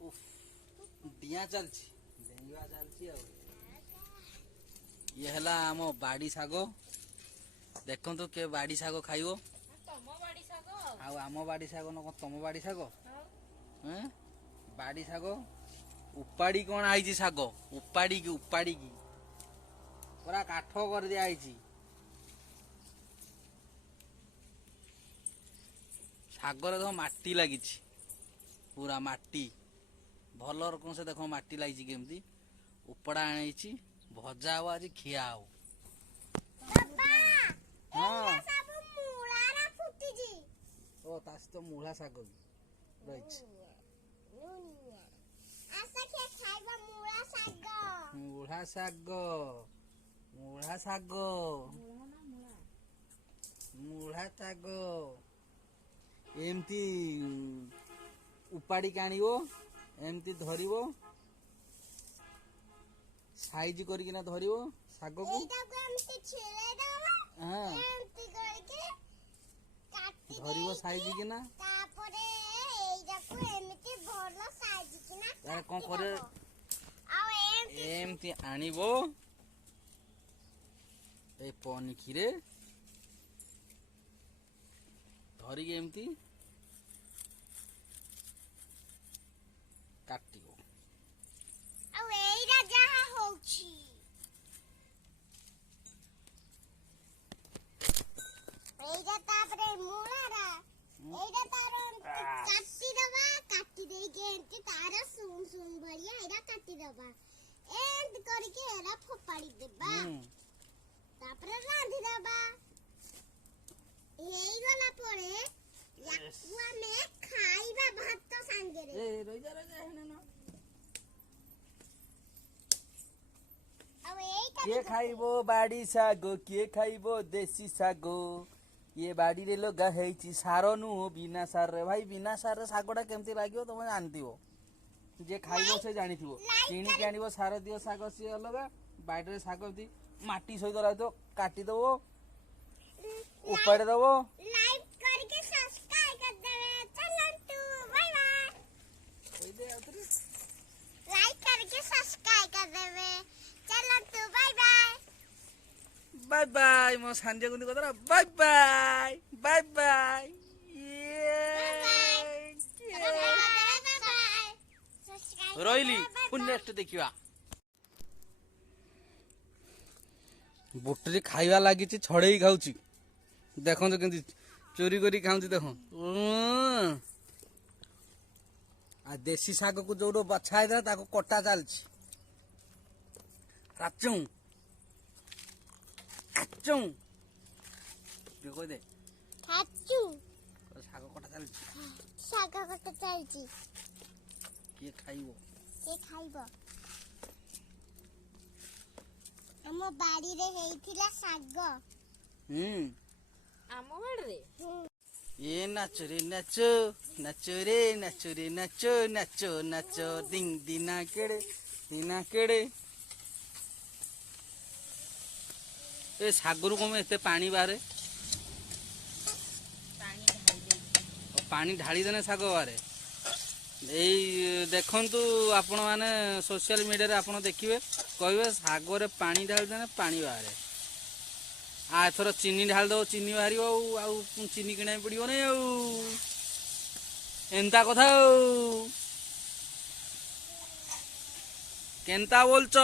डिया चलची डेंगा चलची ये हला आम बाड़ी साग देखो के बाड़ी साग खाइबो आम बाड़ी साग न तुम बाड़ी साग बाड़ी साग उपाड़ी कौन आई साग उपाड़ी की पूरा काठ कर दिया सागर देख माटी लगी पूरा माटी भल रकम से देख माटी लगी केमती उपड़ा आनी भजा हो आज खिया हो ओ तास तो मूला साग रही मूला साग मूला साग मूला साग एमती उपाड़ी आनिबो एमती धरिबो साइज करकिना धरिबो साग को धरिबो साइज किना तार कोन करे एमती आनिबो ए पनिखिरे धरिके एमती काटिबो आ एइरा जहा होउची एइरा तापरे मूलारा एइरा तारो काटी देके एंती तारा सुन बढ़िया एइरा काटी दबा एंत करके एरा फोपाड़ी देबा तापरे रांधी दबा एई गला परे याकुआ में खाइबा भात संगे रे ए रहि जा हेना न किए खाइबो बाड़ी सागो किए खाइबो देसी सागो ये बाड़ी रे लगा हेची सारो नु बिना सार रे भाई बिना सार रे सागोटा केमती लागियो तमे जानथिबो जे खाइबो से जानिथिबो किनी के आनिबो सार दियो साग से अलग बाड़ी रे साग दी माटी सहित रहतो काटी दबो उपाड़ दबो लाइक करके सब्सक्राइब कर देवे चलन तू बाय बाय ओइ दे आउतरे लाइक करके सब्सक्राइब कर देवे चलन तू बाय बाय बाय बाय मो संजय गुंदी कतरा बाय बाय बाय बाय रोइली पुन नेक्स्ट देखिवा बुटरी खाइबा लागि छड़ेई खाउची देखो तो केंती चोरी करी खाउची देखो आ देसी साग को जोडो बछाई दे ताको कटा चालची राचू आचू जो कोइ दे खाचू साग कटा चालची साग कटा चालची के खाइबो हम बाड़ी रे हेइथिला साग आम बाड़ी रे ये नाचो रे नाचो नाचो रे नाचो रे नाचो नाचो नाचो दिंग दिना केड़े ए सागरु कम एते पानी बारे पानी ढाली देने साग बारे एई देखंतु आपण माने सोशल मीडिया रे आपण देखिबे कहबे सागरे पानी ढाली देने पानी बारे आ एथर चीनी ढाल दो चीनी बाहर चीनी किना पड़ो ना एंता कथा केंता बोलच।